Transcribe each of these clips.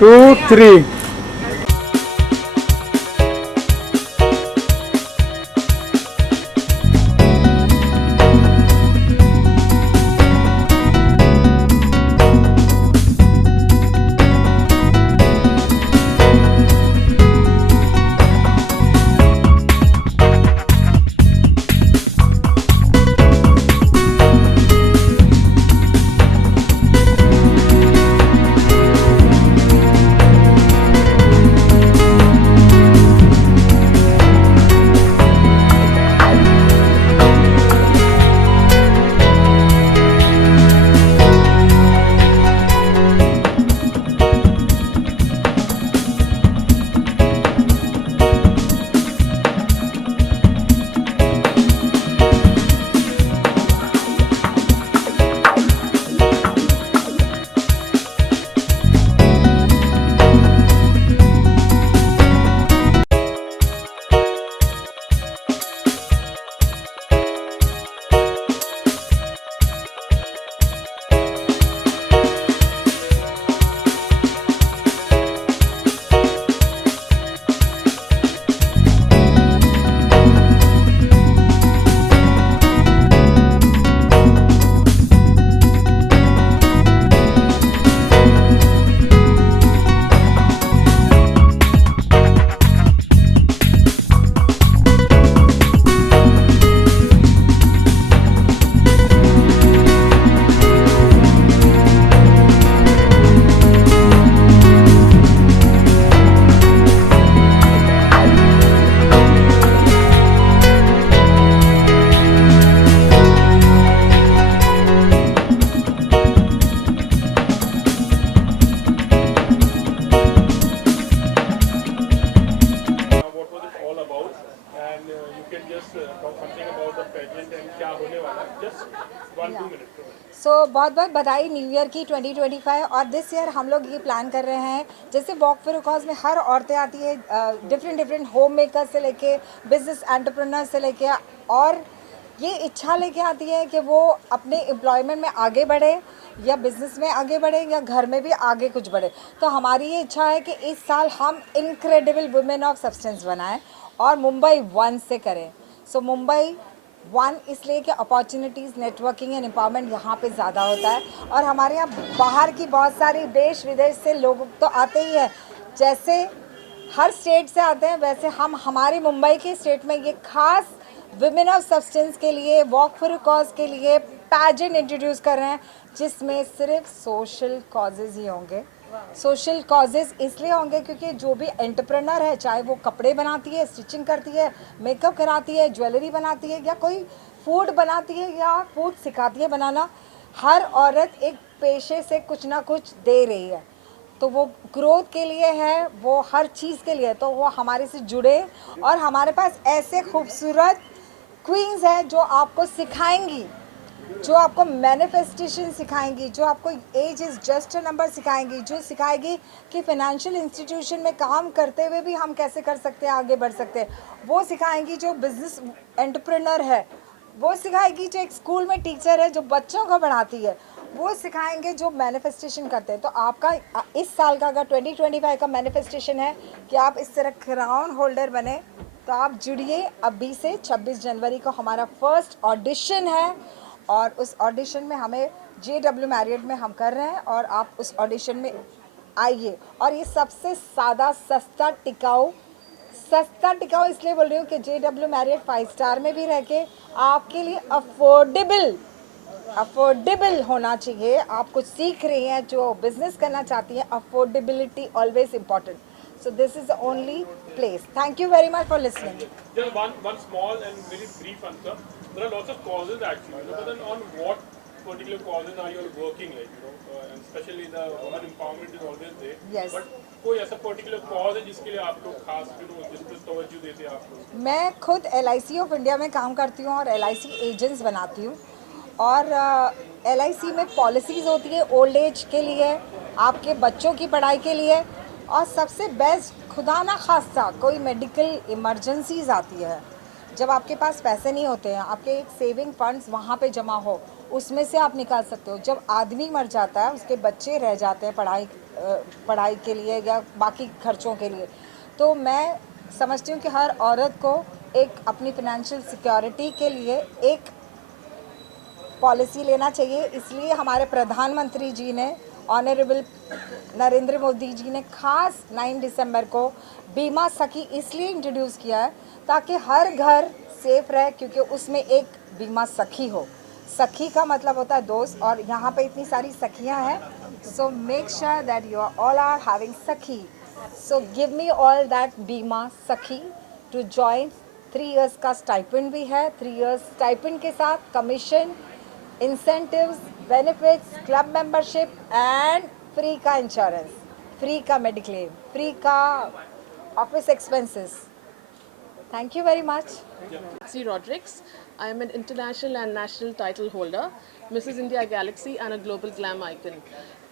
2, 3. बहुत बहुत बधाई न्यू ईयर की 2025। और दिस ईयर हम लोग ये प्लान कर रहे हैं, जैसे वॉक फॉर कॉज में हर औरतें आती है, डिफरेंट होम मेकर से लेके बिजनेस एंटरप्रेन्योर से लेके, और ये इच्छा लेके आती है कि वो अपने एम्प्लॉयमेंट में आगे बढ़े या बिजनेस में आगे बढ़े या घर में भी आगे कुछ बढ़े। तो हमारी ये इच्छा है कि इस साल हम इनक्रेडिबल वुमेन ऑफ सब्सटेंस बनाएं और मुंबई 1 से करें। सो मुंबई 1 इसलिए कि अपॉर्चुनिटीज़, नेटवर्किंग एंड एम्पावरमेंट यहाँ पे ज़्यादा होता है। और हमारे यहाँ बाहर की बहुत सारी देश विदेश से लोग तो आते ही हैं, जैसे हर स्टेट से आते हैं वैसे हम हमारी मुंबई के स्टेट में ये खास विमेन ऑफ सब्सटेंस के लिए, वॉक फॉर कॉज के लिए पैजेंट इंट्रोड्यूस कर रहे हैं, जिसमें सिर्फ सोशल कॉजेज़ ही होंगे। सोशल कॉजेज़ इसलिए होंगे क्योंकि जो भी एंटरप्रेन्योर है, चाहे वो कपड़े बनाती है, स्टिचिंग करती है, मेकअप कराती है, ज्वेलरी बनाती है, या कोई फूड बनाती है या फूड सिखाती है बनाना, हर औरत एक पेशे से कुछ ना कुछ दे रही है। तो वो ग्रोथ के लिए है, वो हर चीज़ के लिए है। तो वो हमारे से जुड़े, और हमारे पास ऐसे खूबसूरत क्वींस हैं जो आपको सिखाएंगी, जो आपको मैनिफेस्टेशन सिखाएंगी, जो आपको age is just a number सिखाएंगी, जो सिखाएगी कि फाइनेंशियल इंस्टीट्यूशन में काम करते हुए भी हम कैसे कर सकते हैं, आगे बढ़ सकते हैं। वो सिखाएंगी जो बिजनेस एंटरप्रेन्योर है, वो सिखाएगी जो एक स्कूल में टीचर है जो बच्चों को पढ़ाती है, वो सिखाएंगे जो मैनिफेस्टेशन करते हैं। तो आपका इस साल का अगर 2025 का मैनिफेस्टेशन है कि आप इस तरह क्राउन होल्डर बने, तो आप जुड़िए। अभी से 26 जनवरी को हमारा फर्स्ट ऑडिशन है, और उस ऑडिशन में हमें JW मैरियट में हम कर रहे हैं, और आप उस ऑडिशन में आइए। और ये सबसे सादा सस्ता टिकाऊ इसलिए बोल रही हूँ कि JW मैरियट 5 स्टार में भी रह के आपके लिए अफोर्डेबल होना चाहिए। आप कुछ सीख रही हैं, जो बिजनेस करना चाहती हैं, affordability always important. So this is the only place. Thank you very much for listening. Just one small and very brief answer. There are lots of causes actually, but then on what particular causes are you working, and especially the women empowerment is always there. Yes. But कोई ऐसा particular cause है जिसके लिए आप लोग खास जिस पर तवज्जो देते हैं आप लोग? मैं खुद LIC ऑफ इंडिया में काम करती हूँ और LIC एजेंट्स बनाती हूँ, और LIC में पॉलिसीज़ होती है ओल्ड एज के लिए, आपके बच्चों की पढ़ाई के लिए, और सबसे बेस्ट खुदा ना खास्ता कोई मेडिकल इमरजेंसीज आती है, जब आपके पास पैसे नहीं होते हैं, आपके एक सेविंग फंड्स वहाँ पे जमा हो, उसमें से आप निकाल सकते हो। जब आदमी मर जाता है, उसके बच्चे रह जाते हैं पढ़ाई पढ़ाई के लिए या बाकी खर्चों के लिए। तो मैं समझती हूँ कि हर औरत को एक अपनी फिनेंशियल सिक्योरिटी के लिए एक पॉलिसी लेना चाहिए। इसलिए हमारे प्रधानमंत्री जी ने, ऑनरेबल नरेंद्र मोदी जी ने खास 9 दिसंबर को बीमा सखी इसलिए इंट्रोड्यूस किया है ताकि हर घर सेफ रहे, क्योंकि उसमें एक बीमा सखी हो। सखी का मतलब होता है दोस्त, और यहाँ पे इतनी सारी सखियाँ हैं। So make sure that you are all are having सखी। So give me all that बीमा सखी टू जॉइन। 3 इयर्स का स्टाइपेंड भी है। 3 इयर्स स्टाइपेंड के साथ commission, incentives, benefits, club membership and free का इंश्योरेंस, फ्री का मेडिक्लेम, फ्री का office expenses. Thank you very much. C. Rodrigues. I am an international and national title holder, Mrs. India Galaxy, and a global glam icon.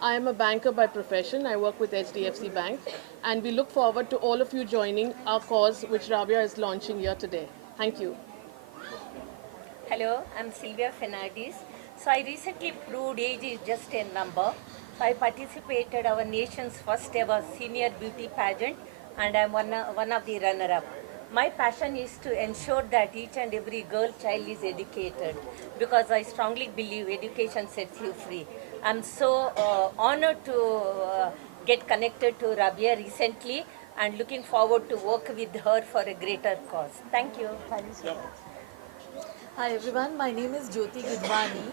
I am a banker by profession. I work with HDFC Bank, and we look forward to all of you joining our cause, which Rabia is launching here today. Thank you. Hello, I'm Sylvia Fernandez. So I recently proved age is just a number. So I participated our nation's first ever senior beauty pageant, and I'm one of the runner-up. My passion is to ensure that each and every girl child is educated, because I strongly believe education sets you free. I'm so honored to get connected to Rabia recently, and looking forward to work with her for a greater cause. Thank you. Hi everyone, my name is Jyoti Gidwani.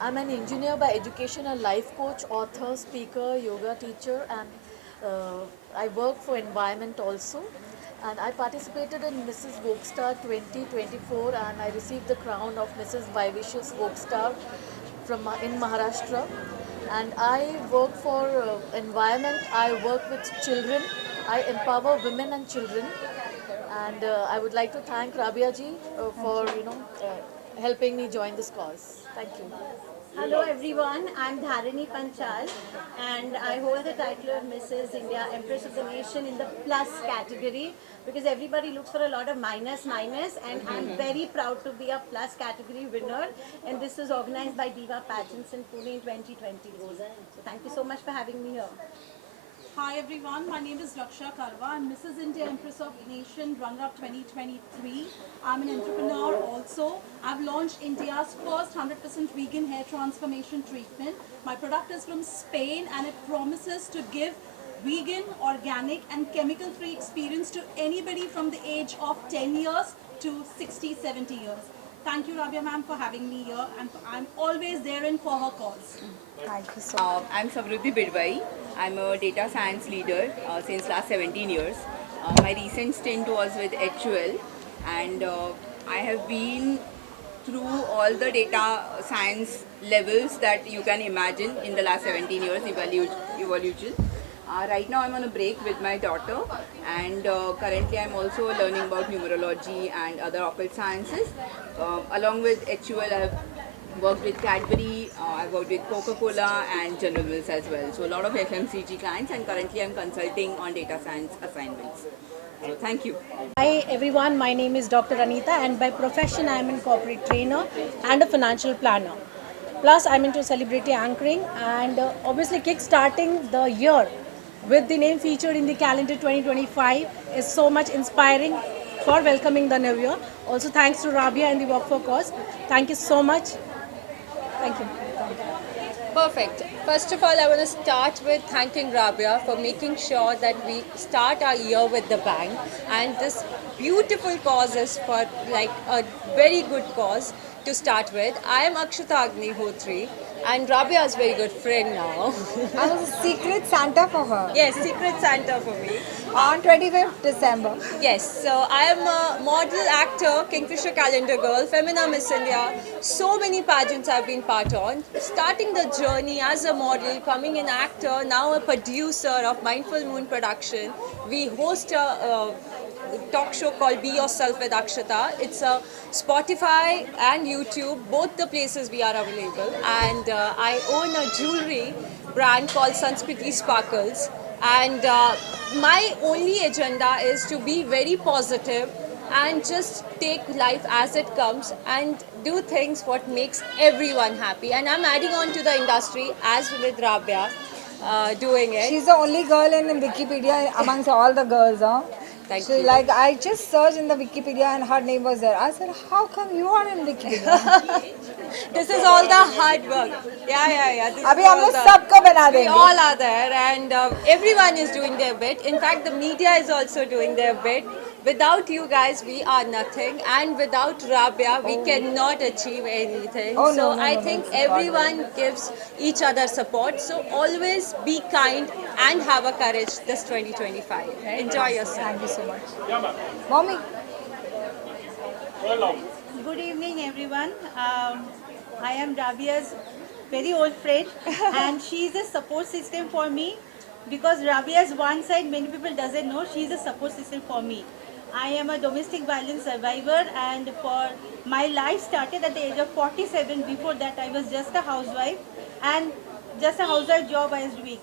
I'm an engineer by education, a life coach, author, speaker, yoga teacher, and I work for environment also. And I participated in Mrs. Vogue 2024, and I received the crown of Mrs. Vivicious Vogue from in Maharashtra. And I work for environment. I work with children. I empower women and children. And I would like to thank Rabia ji for helping me join this cause. Thank you. Hello everyone, I'm Dharani Panchal and I hold the title of Mrs. India Empress of the Nation in the plus category, because everybody looks for a lot of minus and I'm very proud to be a plus category winner, and this was organized by Diva Pageants in Pune in 2020. So thank you so much for having me here. Hi everyone, my name is Raksha Karwa. I'm Mrs. India Empress of the Nation runner-up 2023. I'm an entrepreneur also. I've launched India's first 100% vegan hair transformation treatment. My product is from Spain and it promises to give vegan, organic and chemical-free experience to anybody from the age of 10 years to 60, 70 years. Thank you Rabia ma'am for having me here, and I'm always there in for her cause. Thank you so much. I'm Samruddhi Bidwai. I'm a data science leader since last 17 years. My recent stint was with HUL, and I have been through all the data science levels that you can imagine in the last 17 years evolution. Right now I'm on a break with my daughter, and currently I'm also learning about numerology and other occult sciences. Along with HUL, I've worked with Cadbury, I've worked with Coca-Cola and General Mills as well. So a lot of FMCG clients, and currently I'm consulting on data science assignments. So thank you. Hi everyone, my name is Dr. Anita and by profession I am a corporate trainer and a financial planner. Plus I'm into celebrity anchoring, and obviously kick-starting the year with the name featured in the calendar 2025 is so much inspiring for welcoming the new year. Also thanks to Rabia and the Work for Cause. Thank you so much. Thank you. Perfect. First of all, I want to start with thanking Rabia for making sure that we start our year with the bang. And this beautiful cause is for like a very good cause to start with. I am Akshata Agnihotri, and Rabia is a very good friend now. I was a secret Santa for her Yes, Secret Santa for me. on 25th December. Yes, so I am a model, actor, Kingfisher Calendar Girl, Femina Miss India. So many pageants I've been part on. Starting the journey as a model, coming an actor, now a producer of Mindful Moon Production. We host a talk show called Be Yourself with Akshata. It's a Spotify and YouTube, both the places we are available. And I own a jewelry brand called Sanskriti Sparkles. And my only agenda is to be very positive and just take life as it comes and do things what makes everyone happy. And I'm adding on to the industry as with Rabia. doing it. She's the only girl in Wikipedia amongst all the girls, huh? Thank So you. like I just searched in the Wikipedia and her name was there. I said, how come you are in Wikipedia? This is all the hard work. Yeah. This अभी is हम all लोग the- सबको बना We देंगे. all are there, and everyone is doing their bit. In fact, the media is also doing their bit. Without you guys, we are nothing, and without Rabia, we cannot achieve anything. Oh, so no, I no, think it's not everyone gives each other support. So always be kind and have a courage this 2025. Enjoy yourself. Thank you so much. Yeah, ma'am. Mommy. Well, now. Good evening, everyone. I am Rabia's very old friend, and she is a support system for me because Rabia's one side many people doesn't know. She is a support system for me. I am a domestic violence survivor, and for my life started at the age of 47. Before that, I was just a housewife, and just a housewife job I was doing.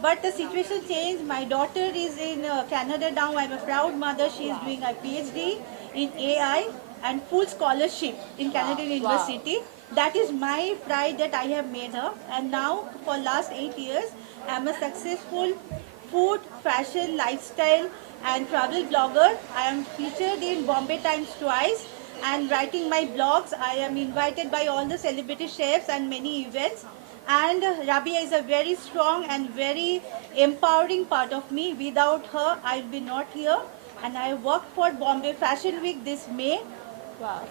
But the situation changed. My daughter is in Canada now. I'm a proud mother. She is doing a PhD in AI and full scholarship in Canadian University. That is my pride that I have made her. And now for last 8 years, I'm a successful food, fashion, lifestyle and travel blogger. I am featured in Bombay Times twice and writing my blogs. I am invited by all the celebrity chefs and many events. And Rabia is a very strong and very empowering part of me. Without her, I'd be not here. And I worked for Bombay Fashion Week this May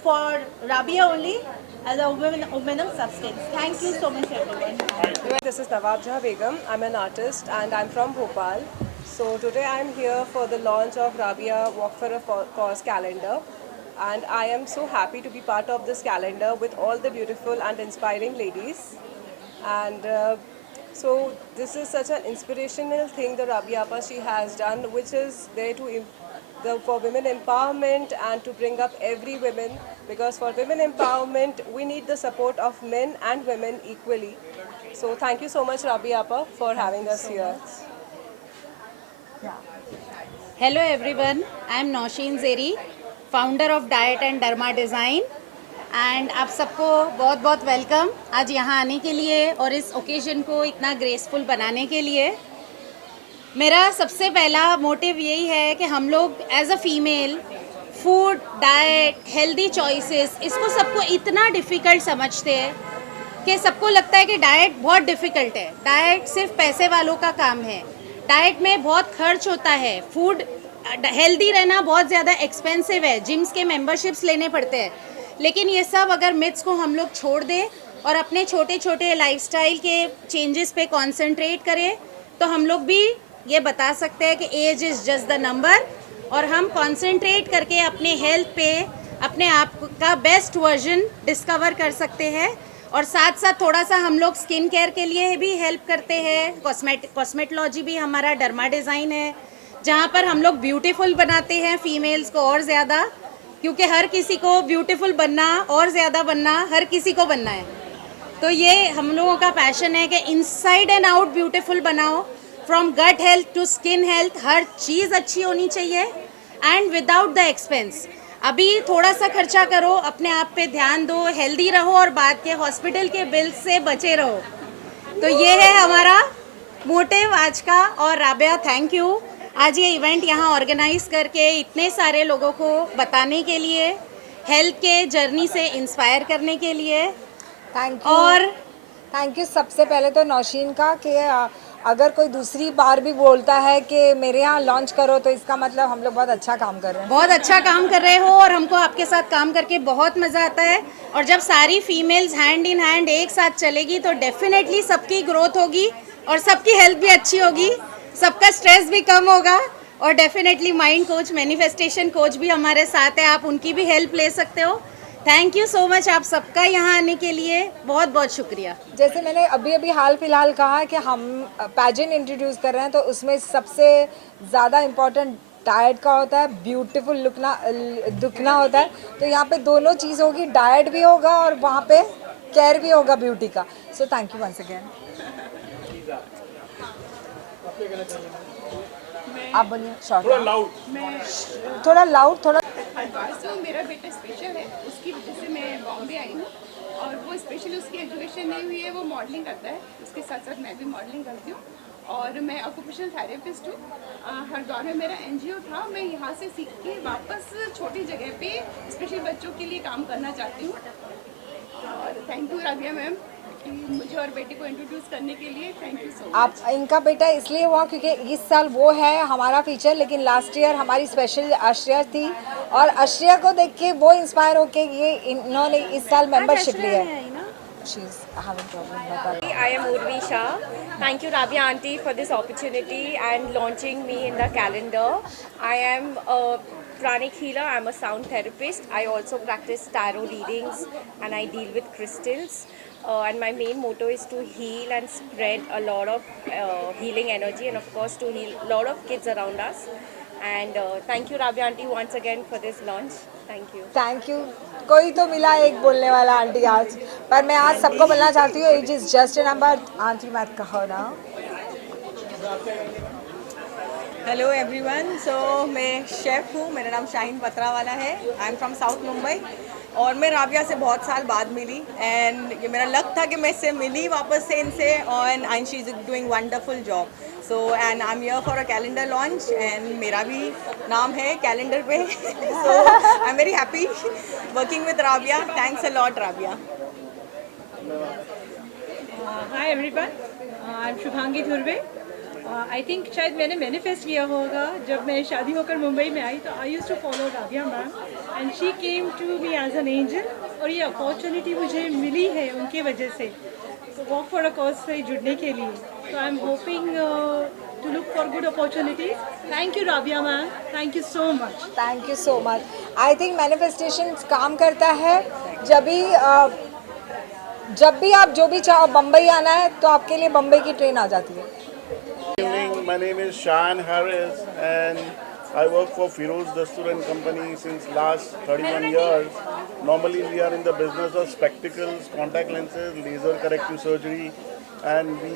for Rabia only as a woman of substance. Thank you so much, everyone. This is Nawabja Begum. I'm an artist and I'm from Bhopal. So today I'm here for the launch of Rabia Walk for a Cause calendar. And I am so happy to be part of this calendar with all the beautiful and inspiring ladies. And so this is such an inspirational thing the Rabia Appa she has done, which is there to for women empowerment and to bring up every woman, because for women empowerment we need the support of men and women equally. So thank you so much Rabia Appa for having us here. Hello everyone, I am Nausheen Zeri, founder of Diet and Derma Design. And आप सबको बहुत बहुत welcome आज यहाँ आने के लिए और इस ओकेजन को इतना ग्रेसफुल बनाने के लिए। मेरा सबसे पहला मोटिव यही है कि हम लोग as a female food, diet, healthy choices, इसको सबको इतना डिफ़िकल्ट समझते हैं कि सबको लगता है कि डाइट बहुत डिफ़िकल्ट है, डाइट सिर्फ पैसे वालों का काम है, डाइट में बहुत खर्च होता है, फूड हेल्दी रहना बहुत ज़्यादा एक्सपेंसिव है, जिम्स के मेंबरशिप्स लेने पड़ते हैं। लेकिन ये सब अगर मिथ्स को हम लोग छोड़ दें और अपने छोटे छोटे लाइफस्टाइल के चेंजेस पे कंसंट्रेट करें तो हम लोग भी ये बता सकते हैं कि age is just the number, और हम कंसंट्रेट करके अपने हेल्थ पे अपने आप का बेस्ट वर्जन डिस्कवर कर सकते हैं। और साथ साथ थोड़ा सा हम लोग स्किन केयर के लिए भी हेल्प करते हैं। कॉस्मेटोलॉजी भी हमारा डर्मा डिज़ाइन है जहाँ पर हम लोग ब्यूटीफुल बनाते हैं फीमेल्स को और ज़्यादा, क्योंकि हर किसी को ब्यूटीफुल बनना और ज़्यादा बनना हर किसी को बनना है। तो ये हम लोगों का पैशन है कि इनसाइड एंड आउट ब्यूटीफुल बनाओ, from gut health to skin health, हर चीज़ अच्छी होनी चाहिए एंड विदाउट द एक्सपेंस। अभी थोड़ा सा खर्चा करो, अपने आप पे ध्यान दो, हेल्दी रहो और बाद के हॉस्पिटल के बिल से बचे रहो। तो ये है हमारा मोटिव आज का। और राबिया, थैंक यू आज ये इवेंट यहाँ ऑर्गेनाइज करके इतने सारे लोगों को बताने के लिए, हेल्थ के जर्नी से इंस्पायर करने के लिए। Thank you. और थैंक यू सबसे पहले तो नौशीन का कि अगर कोई दूसरी बार भी बोलता है कि मेरे यहाँ लॉन्च करो तो इसका मतलब हम लोग बहुत अच्छा काम कर रहे हैं। बहुत अच्छा काम कर रहे हो और हमको आपके साथ काम करके बहुत मज़ा आता है। और जब सारी फीमेल्स हैंड इन हैंड एक साथ चलेगी तो डेफिनेटली सबकी ग्रोथ होगी और सबकी हेल्थ भी अच्छी होगी, सबका स्ट्रेस भी कम होगा। और definitely mind coach, manifestation coach भी हमारे साथ है, आप उनकी भी हेल्प ले सकते हो। थैंक यू सो मच आप सबका यहाँ आने के लिए, बहुत बहुत शुक्रिया। जैसे मैंने अभी अभी हाल फिलहाल कहा कि हम पैजेंट इंट्रोड्यूस कर रहे हैं, तो उसमें सबसे ज़्यादा इम्पोर्टेंट डाइट का होता है, ब्यूटीफुल दिखना होता है। तो यहाँ पे दोनों चीज़ होगी, डाइट भी होगा और वहाँ पे केयर भी होगा ब्यूटी का। So thank you once again. आप बोलिए। थोड़ा लाउड थोड़ा। तो मेरा बेटा स्पेशल है, उसकी वजह से मैं बॉम्बे आई हूँ और वो स्पेशली उसकी एजुकेशन नहीं हुई है, वो मॉडलिंग करता है, उसके साथ साथ मैं भी मॉडलिंग करती हूँ। और मैं ऑक्यूपेशनल थेरेपिस्ट हूँ। हरिद्वार में मेरा NGO था। मैं यहाँ से सीख के वापस छोटी जगह पे स्पेशल बच्चों के लिए काम करना चाहती हूँ। और थैंक यू राबिया मैम कि मुझे और बेटे को इंट्रोड्यूस करने के लिए। Thank you so much. आप इनका बेटा इसलिए हुआ क्योंकि इस साल वो है हमारा फीचर, लेकिन लास्ट ईयर हमारी स्पेशल आश्रया थी और आश्रया को देख के वो इंस्पायर होके ये इन्होंने इस साल मेंबरशिप ली है। She's having problem with that. I am Urvi Shah. Thank you Rabia aunty for this opportunity and launching me in the calendar. I am a pranic healer. I am a sound therapist. I also practice tarot readings and I deal with crystals. And my main motto is to heal and spread a lot of healing energy and of course to heal a lot of kids around us. And thank you Rabia aunty once again for this launch. Thank you. Thank you. कोई तो मिला एक बोलने वाला aunty आज, पर मैं आज सबको बोलना चाहती हूँ age is just a number. Aunty मत कहो ना। हेलो एवरीवन, सो मैं शेफ़ हूँ, मेरा नाम शाहीन पतरावाला है। I am from south Mumbai और मैं राबिया से बहुत साल बाद मिली एंड ये मेरा लक था कि मैं इससे मिली वापस से इनसे and she is doing wonderful job. So and I am here for a calendar launch and मेरा भी नाम है कैलेंडर पे। So I am very happy working with Rabia. Thanks a lot Rabia. Hi everyone, I am Shubhangi Dhurve. I think शायद मैंने manifest किया होगा जब मैं शादी होकर मुंबई में आई, तो I use to follow Rabia ma'am and she came to me as an angel और ये अपॉर्चुनिटी मुझे मिली है उनकी वजह से, तो वॉक फॉर अ कॉज से जुड़ने के लिए। तो I am hoping to look for good opportunities. Thank you Rabia ma'am, thank you so much. Thank you so much. I think manifestation काम करता है जब भी आप जो भी चाहो, बम्बई आना है तो आपके लिए बम्बई की ट्रेन आ जाती है। Good evening, my name is Shan Harris and I work for Feroz Dastur and Company since last 31 years. Normally we are in the business of spectacles, contact lenses, laser corrective surgery and we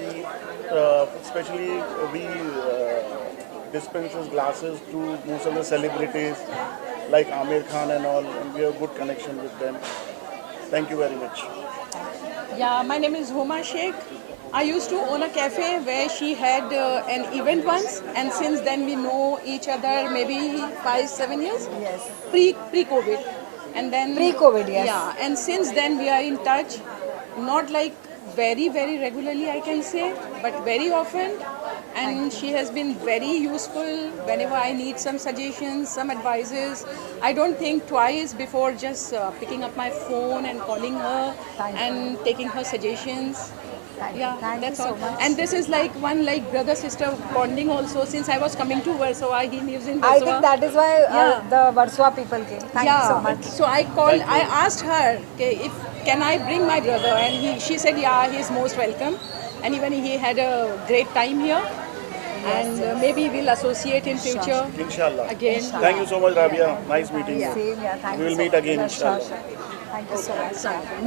dispenses glasses to most of the celebrities like Amir Khan and all, and we have good connection with them. Thank you very much. Yeah, my name is Huma Sheikh. I used to own a cafe where she had an event once, and since then we know each other maybe 5-7 years. Yes. Pre-COVID, and then Pre-COVID, yes. Yeah, and since then we are in touch, not like very regularly I can say, but very often. And she has been very useful whenever I need some suggestions, some advices. I don't think twice before just picking up my phone and calling her and taking her suggestions. Yeah, Thank that's you so all. much. And this is like one like brother sister bonding also. Since I was coming to Warsaw, he lives in I Warsaw. think that is why the Warsaw people came. Thank you so much. So I called. I asked her, okay, if can I bring my brother, and she said, yeah, he is most welcome. And even he had a great time here. And maybe we'll associate in future. Inshallah. Again. Thank you so much, Rabia. Nice meeting you. Same, yeah. Thank We you will so meet much. again, Sure, inshallah. sure. Thank you so much.